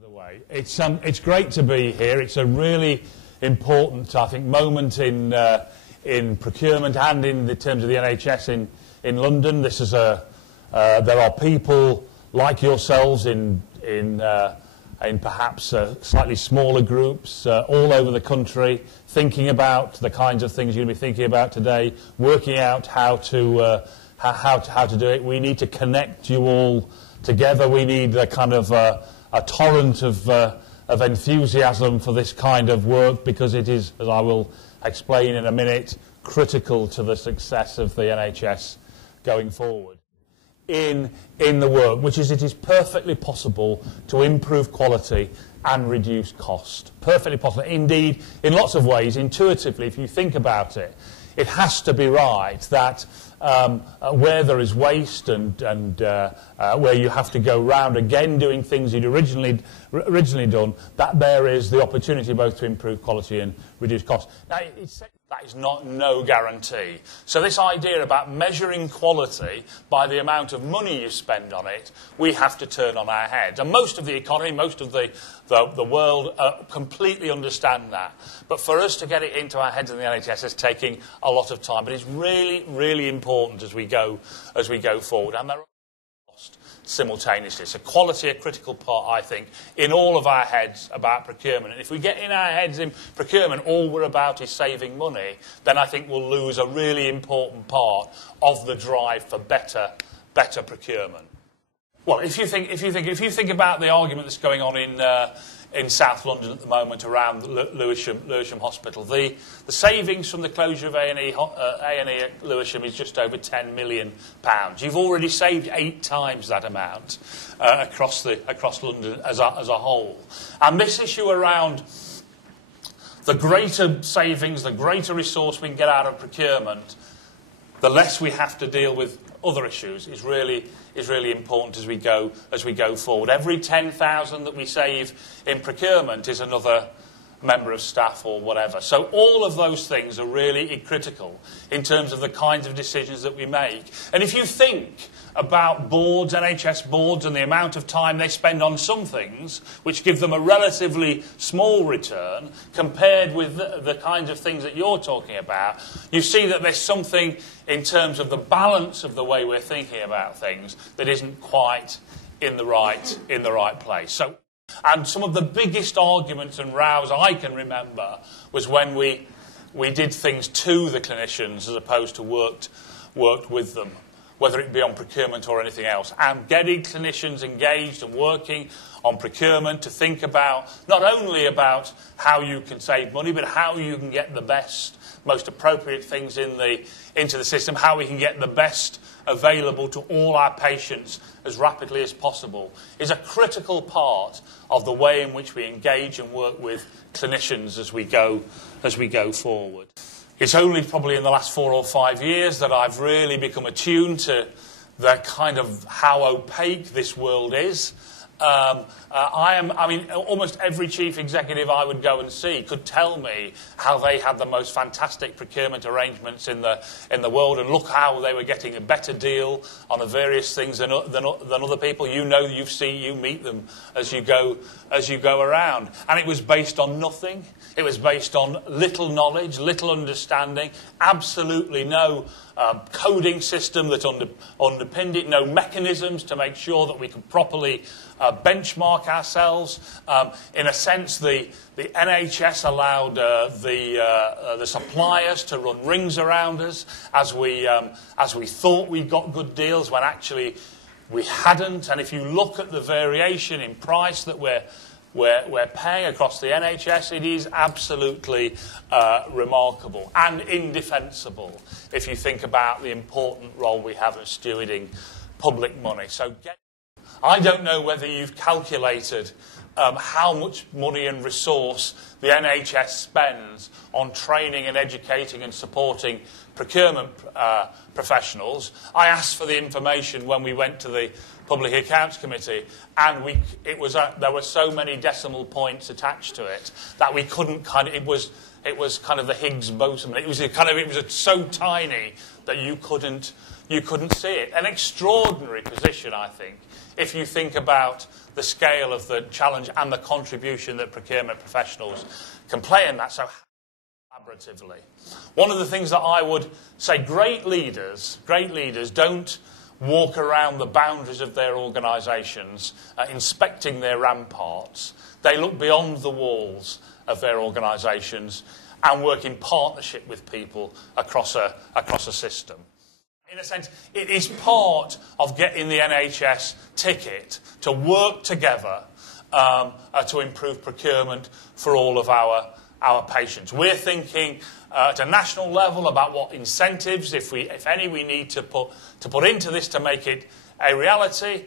the way. It's great to be here. It's a really important, I think, moment in procurement and in the terms of the NHS in London. This is there are people like yourselves in perhaps slightly smaller groups all over the country, thinking about the kinds of things you're going to be thinking about today, working out how to do it. We need to connect you all together. We need a kind of a torrent of enthusiasm for this kind of work, because it is, as I will explain in a minute, critical to the success of the NHS going forward. In the work, which is, it is perfectly possible to improve quality and reduce cost. Perfectly possible. Indeed, in lots of ways, intuitively, if you think about it, it has to be right that where there is waste and where you have to go round again doing things you'd originally done, that there is the opportunity both to improve quality and reduce cost. Now, that is not no guarantee. So this idea about measuring quality by the amount of money you spend on it, we have to turn on our heads. And most of the economy, most of the world completely understand that. But for us to get it into our heads in the NHS is taking a lot of time. But it's really, really important as we go forward. And there are costs simultaneously. So quality, a critical part, I think, in all of our heads about procurement. And if we get in our heads in procurement, all we're about is saving money, then I think we'll lose a really important part of the drive for better procurement. Well, if you think about the argument that's going on in South London at the moment around Lewisham Hospital, the savings from the closure of A&E at Lewisham is just over £10 million. You've already saved 8 times that amount across London as a whole. And this issue around the greater savings, the greater resource we can get out of procurement, the less we have to deal with other issues is really important as we go forward. Every 10,000 that we save in procurement is another member of staff or whatever. So all of those things are really critical in terms of the kinds of decisions that we make. And if you think about boards, NHS boards, and the amount of time they spend on some things, which give them a relatively small return, compared with the kinds of things that you're talking about, you see that there's something in terms of the balance of the way we're thinking about things that isn't quite in the right place. So, and some of the biggest arguments and rows I can remember was when we did things to the clinicians as opposed to worked with them, whether it be on procurement or anything else, and getting clinicians engaged and working on procurement to think about not only about how you can save money, but how you can get the best, most appropriate things into the system, how we can get the best available to all our patients as rapidly as possible, is a critical part of the way in which we engage and work with clinicians as we go forward. It's only probably in the last 4 or 5 years that I've really become attuned to the kind of how opaque this world is. Almost every chief executive I would go and see could tell me how they had the most fantastic procurement arrangements in the world, and look how they were getting a better deal on the various things than other people. You meet them as you go around, and it was based on nothing. It was based on little knowledge, little understanding, absolutely no coding system that underpinned it, no mechanisms to make sure that we could properly benchmark ourselves. In a sense, the NHS allowed the suppliers to run rings around us as we thought we got good deals when actually we hadn't. And if you look at the variation in price that we're paying across the NHS, it is absolutely remarkable and indefensible if you think about the important role we have of stewarding public money. So I don't know whether you've calculated how much money and resource the NHS spends on training and educating and supporting procurement professionals. I asked for the information when we went to the Public Accounts Committee, and there were so many decimal points attached to it that we couldn't it was kind of the Higgs boson. It was so tiny that you couldn't you couldn't see it. An extraordinary position, I think, if you think about the scale of the challenge and the contribution that procurement professionals can play in that so collaboratively. One of the things that I would say, great leaders don't walk around the boundaries of their organisations inspecting their ramparts. They look beyond the walls of their organisations and work in partnership with people across a system. In a sense, it is part of getting the NHS ticket to work together to improve procurement for all of our patients. We're thinking at a national level about what incentives, if any, we need to put into this to make it a reality.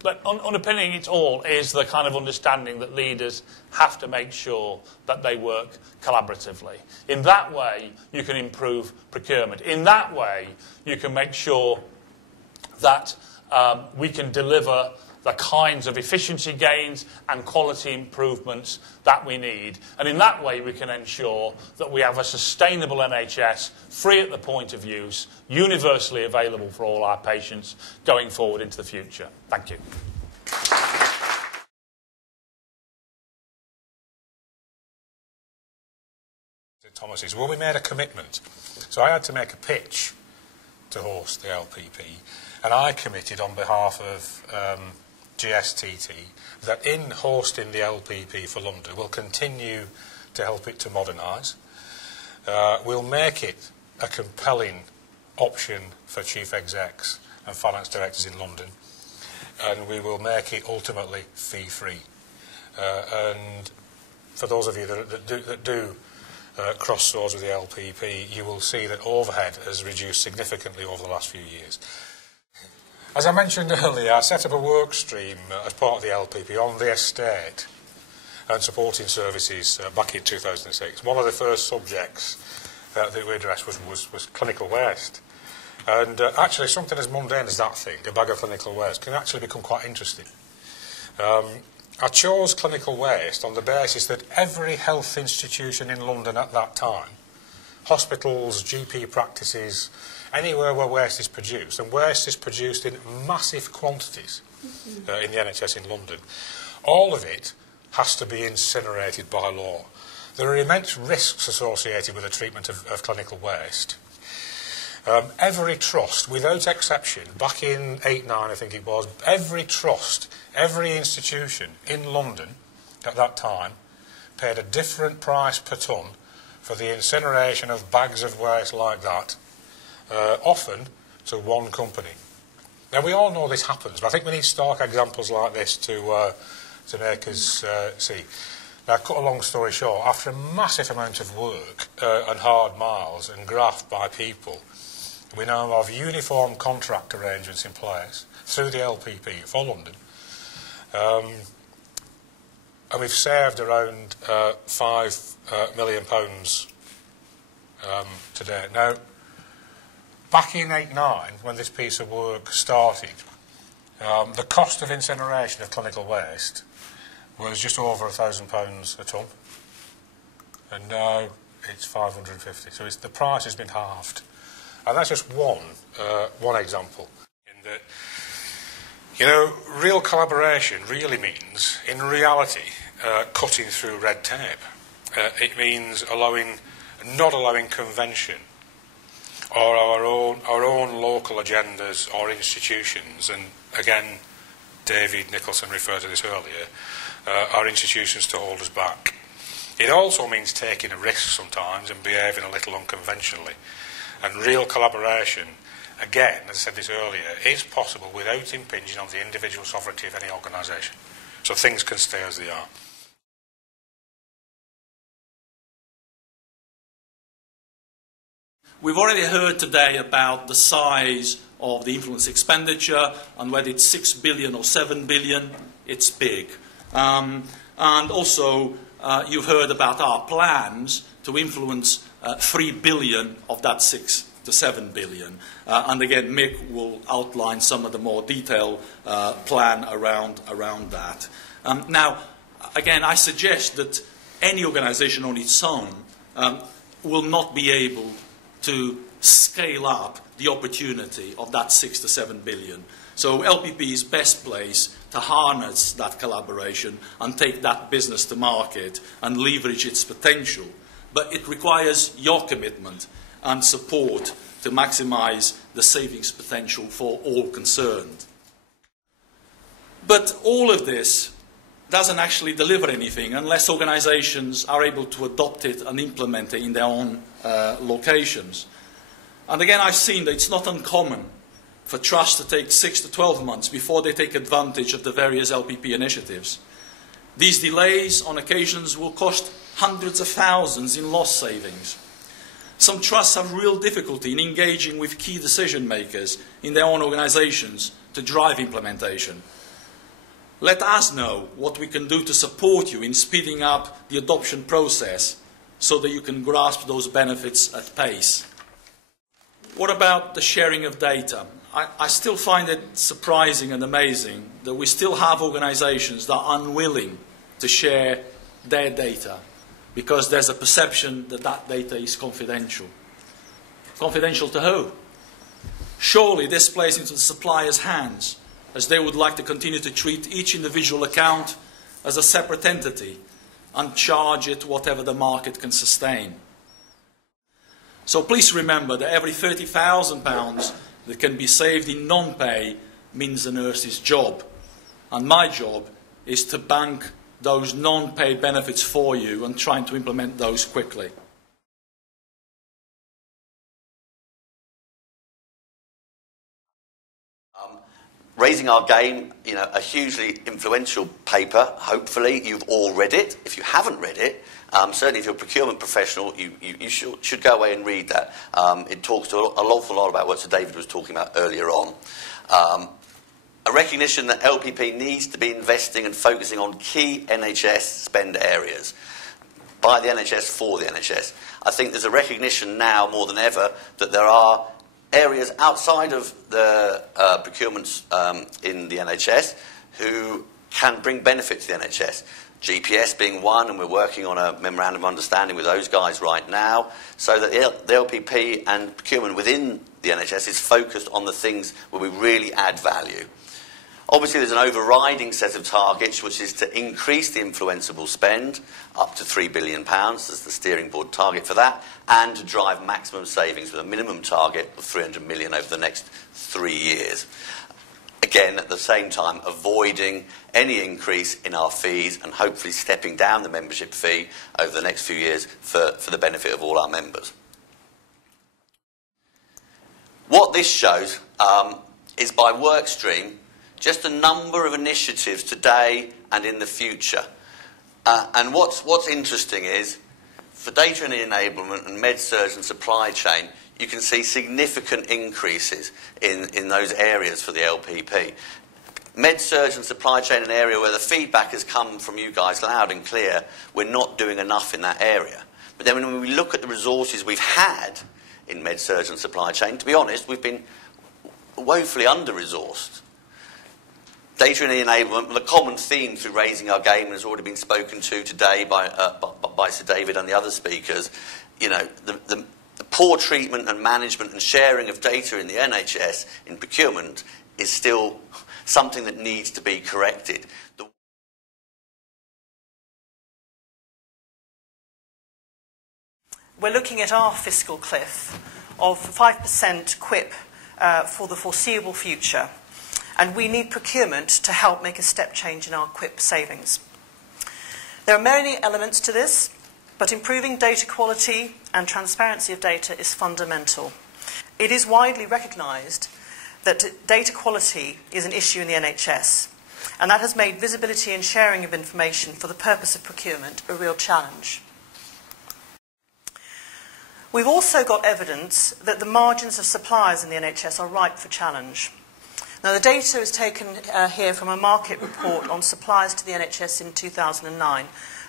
But underpinning it all is the kind of understanding that leaders have to make sure that they work collaboratively. In that way, you can improve procurement. In that way, you can make sure that we can deliver the kinds of efficiency gains and quality improvements that we need. And in that way, we can ensure that we have a sustainable NHS, free at the point of use, universally available for all our patients going forward into the future. Thank you. Thomas's. Well, we made a commitment. So I had to make a pitch to host the LPP, and I committed on behalf of GSTT that in hosting the LPP for London, we'll continue to help it to modernise. We'll make it a compelling option for chief execs and finance directors in London, and we will make it ultimately fee-free. And for those of you that do cross swords with the LPP, you will see that overhead has reduced significantly over the last few years. As I mentioned earlier, I set up a work stream as part of the LPP on the estate and supporting services back in 2006. One of the first subjects that we addressed was clinical waste. And actually something as mundane as that thing, a bag of clinical waste, can actually become quite interesting. I chose clinical waste on the basis that every health institution in London at that time, hospitals, GP practices, anywhere where waste is produced, and waste is produced in massive quantities in the NHS in London, all of it has to be incinerated by law. There are immense risks associated with the treatment of clinical waste. Every trust, without exception, back in 8-9 I think it was, every trust, every institution in London at that time paid a different price per tonne for the incineration of bags of waste like that, often to one company. Now we all know this happens, but I think we need stark examples like this to make us see. Now, cut a long story short, after a massive amount of work and hard miles and graft by people, we now have uniform contract arrangements in place through the LPP for London. And we've saved around £5 million to date. Now, back in 8-9, when this piece of work started, the cost of incineration of clinical waste was just over £1,000 a tonne, and now it's 550. So the price has been halved, and that's just one example. In that, you know, real collaboration really means, in reality, cutting through red tape. It means not allowing convention or our own local agendas or institutions, and again, David Nicholson referred to this earlier, our institutions to hold us back. It also means taking a risk sometimes and behaving a little unconventionally. And real collaboration, again, as I said this earlier, is possible without impinging on the individual sovereignty of any organisation. So things can stay as they are. We've already heard today about the size of the influence expenditure, and whether it's 6 billion or 7 billion, it's big. And also, you've heard about our plans to influence 3 billion of that 6 to 7 billion. And again, Mick will outline some of the more detailed plan around that. Now, again, I suggest that any organisation on its own will not be able to scale up the opportunity of that 6 to 7 billion. So LPP is best placed to harness that collaboration and take that business to market and leverage its potential. But it requires your commitment and support to maximise the savings potential for all concerned. But all of this doesn't actually deliver anything unless organisations are able to adopt it and implement it in their own locations. And again, I've seen that it's not uncommon for trusts to take 6 to 12 months before they take advantage of the various LPP initiatives. These delays on occasions will cost hundreds of thousands in lost savings. Some trusts have real difficulty in engaging with key decision makers in their own organisations to drive implementation. Let us know what we can do to support you in speeding up the adoption process so that you can grasp those benefits at pace. What about the sharing of data? I still find it surprising and amazing that we still have organisations that are unwilling to share their data because there's a perception that that data is confidential. Confidential to who? Surely this plays into the supplier's hands, as they would like to continue to treat each individual account as a separate entity and charge it whatever the market can sustain. So please remember that every £30,000 that can be saved in non-pay means a nurse's job. And my job is to bank those non-pay benefits for you and trying to implement those quickly. Raising Our Game, a hugely influential paper. Hopefully you've all read it. If you haven't read it, certainly if you're a procurement professional, you should go away and read that. It talks an awful lot about what Sir David was talking about earlier on. A recognition that LPP needs to be investing and focusing on key NHS spend areas by the NHS for the NHS. I think there's a recognition now more than ever that there are areas outside of the procurements in the NHS who can bring benefit to the NHS. GPS being one, and we're working on a memorandum of understanding with those guys right now, so that the LPP and procurement within the NHS is focused on the things where we really add value. Obviously, there's an overriding set of targets, which is to increase the influenceable spend up to £3 billion as the steering board target for that, and to drive maximum savings with a minimum target of 300 million over the next 3 years. Again, at the same time, avoiding any increase in our fees and hopefully stepping down the membership fee over the next few years for the benefit of all our members. What this shows is by work stream just a number of initiatives today and in the future. And what's interesting is, for data and enablement and med-surg and supply chain, you can see significant increases in those areas for the LPP. Med-surg and supply chain, an area where the feedback has come from you guys loud and clear, we're not doing enough in that area. But then when we look at the resources we've had in med-surg and supply chain, to be honest, we've been woefully under-resourced. Data and enablement, the common theme through Raising Our Game has already been spoken to today by Sir David and the other speakers. The poor treatment and management and sharing of data in the NHS in procurement is still something that needs to be corrected. We're looking at our fiscal cliff of 5% quip for the foreseeable future. And we need procurement to help make a step change in our quip savings. There are many elements to this, but improving data quality and transparency of data is fundamental. It is widely recognised that data quality is an issue in the NHS, and that has made visibility and sharing of information for the purpose of procurement a real challenge. We've also got evidence that the margins of suppliers in the NHS are ripe for challenge. Now, the data is taken here from a market report on suppliers to the NHS in 2009,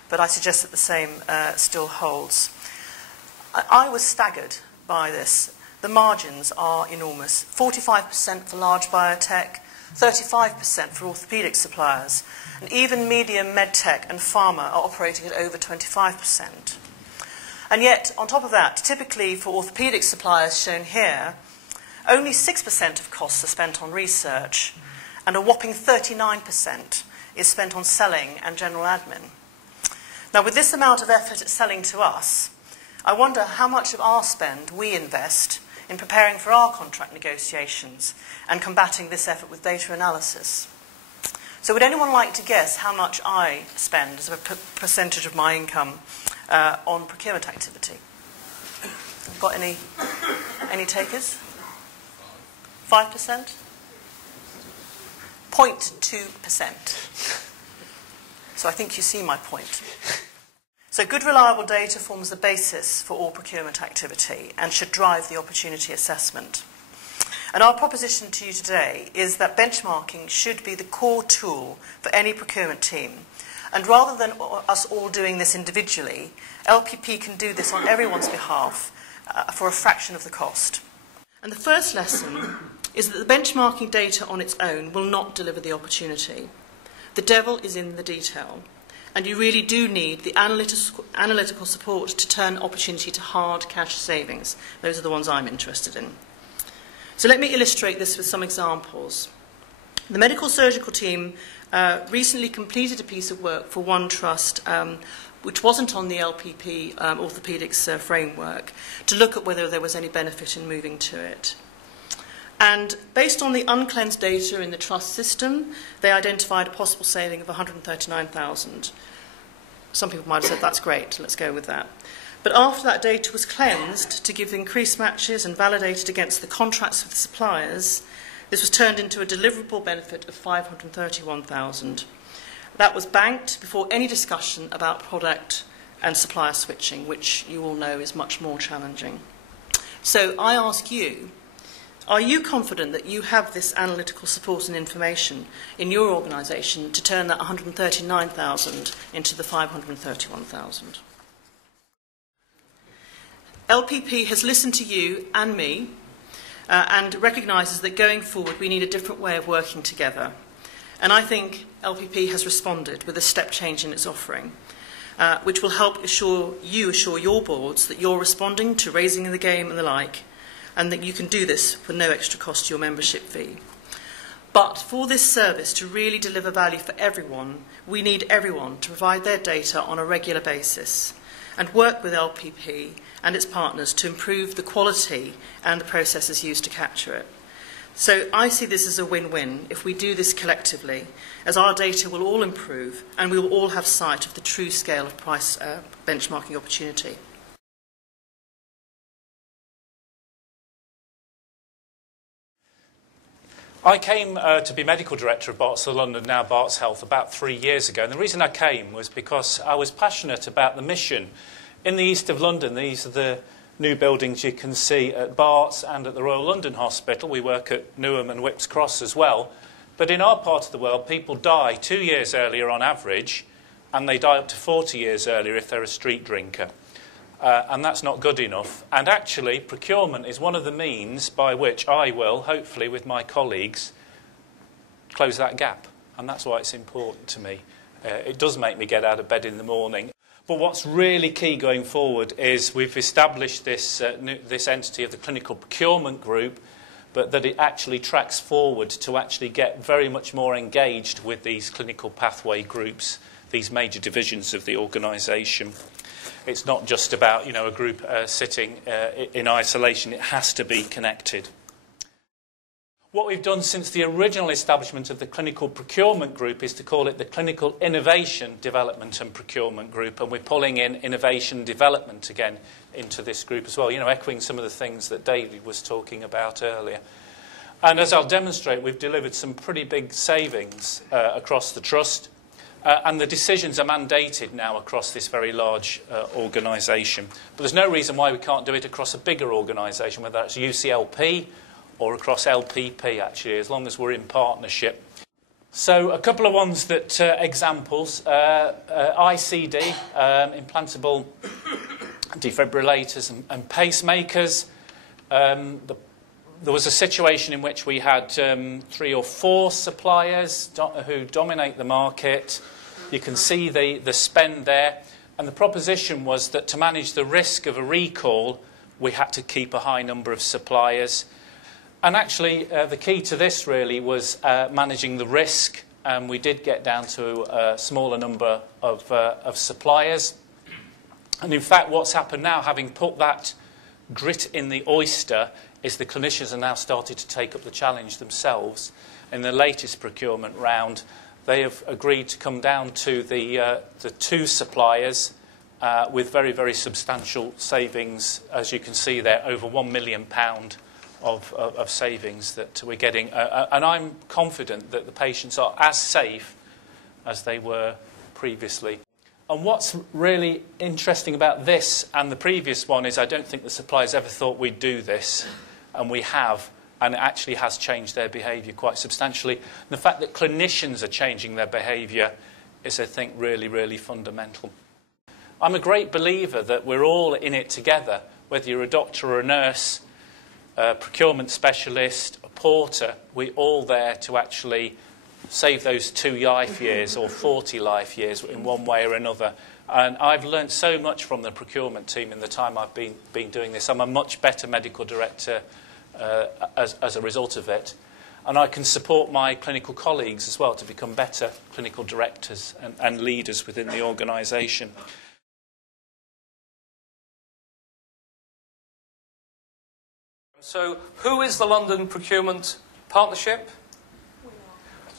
but I suggest that the same still holds. I was staggered by this. The margins are enormous. 45% for large biotech, 35% for orthopaedic suppliers, and even medium medtech and pharma are operating at over 25%. And yet, on top of that, typically for orthopaedic suppliers shown here, only 6% of costs are spent on research, and a whopping 39% is spent on selling and general admin. Now, with this amount of effort at selling to us, I wonder how much of our spend we invest in preparing for our contract negotiations and combating this effort with data analysis. So would anyone like to guess how much I spend as a percentage of my income on procurement activity? Got any takers? 5%? 0.2%. So I think you see my point. So good, reliable data forms the basis for all procurement activity and should drive the opportunity assessment. And our proposition to you today is that benchmarking should be the core tool for any procurement team. And rather than us all doing this individually, LPP can do this on everyone's behalf for a fraction of the cost. And the first lesson is that the benchmarking data on its own will not deliver the opportunity. The devil is in the detail. And you really do need the analytical support to turn opportunity to hard cash savings. Those are the ones I'm interested in. So let me illustrate this with some examples. The medical surgical team recently completed a piece of work for one trust, which wasn't on the LPP orthopaedics framework, to look at whether there was any benefit in moving to it. And based on the uncleansed data in the trust system, they identified a possible saving of $139,000. Some people might have said, that's great, let's go with that. But after that data was cleansed to give increased matches and validated against the contracts with the suppliers, this was turned into a deliverable benefit of $531,000. That was banked before any discussion about product and supplier switching, which you all know is much more challenging. So I ask you, are you confident that you have this analytical support and information in your organisation to turn that $139,000 into the $531,000? LPP has listened to you and me and recognises that going forward we need a different way of working together. And I think LPP has responded with a step change in its offering, which will help assure your boards that you're responding to raising the game and the like, and that you can do this for no extra cost to your membership fee. But for this service to really deliver value for everyone, we need everyone to provide their data on a regular basis and work with LPP and its partners to improve the quality and the processes used to capture it. So I see this as a win-win if we do this collectively, as our data will all improve and we will all have sight of the true scale of price benchmarking opportunity. I came to be medical director of Barts London, now Barts Health, about 3 years ago. And the reason I came was because I was passionate about the mission. In the east of London, these are the new buildings you can see at Barts and at the Royal London Hospital. We work at Newham and Whipps Cross as well. But in our part of the world, people die 2 years earlier on average, and they die up to 40 years earlier if they're a street drinker. And that's not good enough. And actually, procurement is one of the means by which I will, hopefully with my colleagues, close that gap. And that's why it's important to me. It does make me get out of bed in the morning. But what's really key going forward is we've established this entity of the Clinical Procurement Group, but that it actually tracks forward to actually get very much more engaged with these clinical pathway groups, these major divisions of the organisation. It's not just about, a group sitting in isolation. It has to be connected. What we've done since the original establishment of the Clinical Procurement Group is to call it the Clinical Innovation Development and Procurement Group, and we're pulling in innovation development again into this group as well, echoing some of the things that David was talking about earlier. And as I'll demonstrate, we've delivered some pretty big savings across the trust. And the decisions are mandated now across this very large organisation. But there's no reason why we can't do it across a bigger organisation, whether that's UCLP or across LPP, actually, as long as we're in partnership. So a couple of ones that examples. ICD, implantable defibrillators and pacemakers. There was a situation in which we had 3 or 4 suppliers who dominate the market. You can see the spend there. And the proposition was that to manage the risk of a recall, we had to keep a high number of suppliers. And actually, the key to this really was managing the risk. We did get down to a smaller number of suppliers. And in fact, what's happened now, having put that grit in the oyster, is the clinicians are now starting to take up the challenge themselves. In the latest procurement round, they have agreed to come down to the 2 suppliers with very, very substantial savings, as you can see there, over £1 million of savings that we're getting. And I'm confident that the patients are as safe as they were previously. And what's really interesting about this and the previous one is I don't think the suppliers ever thought we'd do this, and we have, and it actually has changed their behaviour quite substantially. And the fact that clinicians are changing their behaviour is, I think, really, really fundamental. I'm a great believer that we're all in it together, whether you're a doctor or a nurse, a procurement specialist, a porter, we're all there to actually save those 2 life years or 40 life years in one way or another. And I've learned so much from the procurement team in the time I've been doing this. I'm a much better medical director as a result of it. And I can support my clinical colleagues as well to become better clinical directors and leaders within the organisation. So, who is the London Procurement Partnership?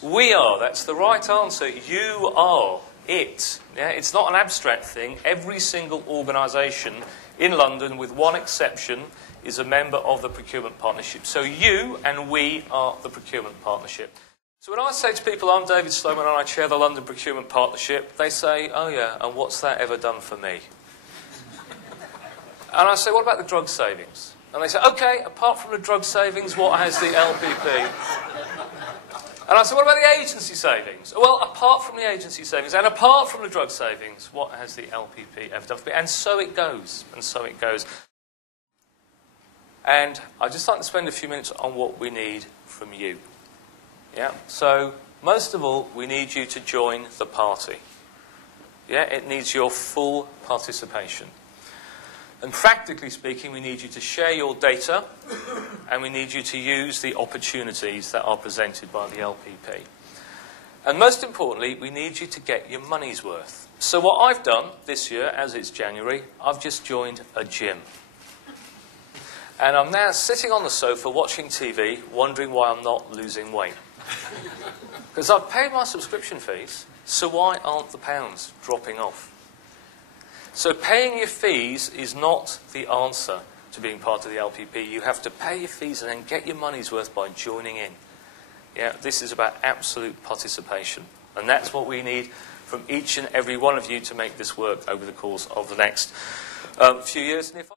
We are. That's the right answer. You are it. Yeah, it's not an abstract thing. Every single organisation in London, with one exception, is a member of the Procurement Partnership. So you and we are the Procurement Partnership. So when I say to people, I'm David Sloman and I chair the London Procurement Partnership, they say, oh yeah, and what's that ever done for me? And I say, what about the drug savings? And they say, OK, apart from the drug savings, what has the LPP? And I said, what about the agency savings? Well, apart from the agency savings and apart from the drug savings, what has the LPP ever done for me? And so it goes, and so it goes. And I'd just like to spend a few minutes on what we need from you. Yeah. So, most of all, we need you to join the party. Yeah, it needs your full participation. And practically speaking, we need you to share your data and we need you to use the opportunities that are presented by the LPP. And most importantly, we need you to get your money's worth. So what I've done this year, as it's January, I've just joined a gym. And I'm now sitting on the sofa watching TV, wondering why I'm not losing weight. Because I've paid my subscription fees, so why aren't the pounds dropping off? So paying your fees is not the answer to being part of the LPP. You have to pay your fees and then get your money's worth by joining in. Yeah, this is about absolute participation. And that's what we need from each and every one of you to make this work over the course of the next few years. And if